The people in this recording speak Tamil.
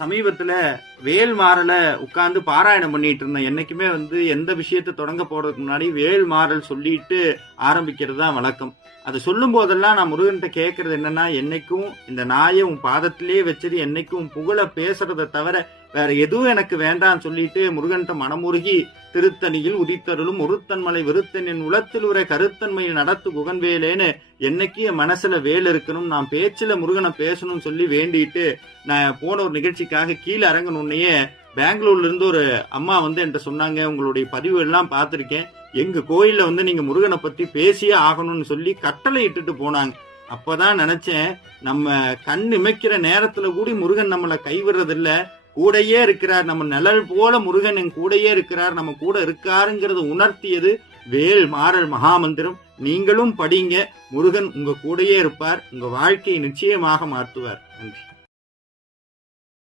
சமீபத்துல வேல் மாறல உட்கார்ந்து பாராயணம் பண்ணிட்டு இருந்தேன். என்னைக்குமே எந்த விஷயத்தை தொடங்க போறதுக்கு முன்னாடி வேல் மாறல் சொல்லிட்டு ஆரம்பிக்கிறது தான் வழக்கம். அது சொல்லும் போதெல்லாம் நான் முருகன்கிட்ட கேட்கறது என்னன்னா, என்னைக்கும் இந்த நாயை உன் பாதத்திலேயே வச்சது, என்னைக்கும் புகழ பேசுறதை தவிர வேற எதுவும் எனக்கு வேண்டாம்னு சொல்லிட்டு முருகன்கிட்ட மனமுருகி திருத்தணியில் உதித்தருளும் ஒருத்தன்மலை விருத்தன் என் உளத்தில் உரை கருத்தன்மையில் நடத்து குகன்வேலேன்னு என்னைக்கு என் மனசுல வேல் இருக்கணும், நான் பேச்சுல முருகனை பேசணும்னு சொல்லி வேண்டிட்டு நான் போன ஒரு நிகழ்ச்சிக்காக கீழே இறங்கணுன்னே பெங்களூர்ல இருந்து ஒரு அம்மா என்கிட்ட சொன்னாங்க, உங்களுடைய பதிவு எல்லாம் பார்த்திருக்கேன், எங்க கோயில்ல நீங்க முருகனை பத்தி பேசியே ஆகணும்னு சொல்லி கட்டளை இட்டுட்டு போனாங்க. அப்பதான் நினைச்சேன், நம்ம கண் இமைக்கிற நேரத்துல கூடி முருகன் நம்மளை கைவிடுறதில்ல, கூடையே இருக்கிறார். நம்ம நிழல் போல முருகன் என் கூடையே இருக்கிறார், நம்ம கூட இருக்காருங்கிறத உணர்த்தியது வேல் மாறல் மகாமந்திரம். நீங்களும் படிங்க, முருகன் உங்க கூடையே இருப்பார், உங்க வாழ்க்கையை நிச்சயமாக மாற்றுவார். நன்றி.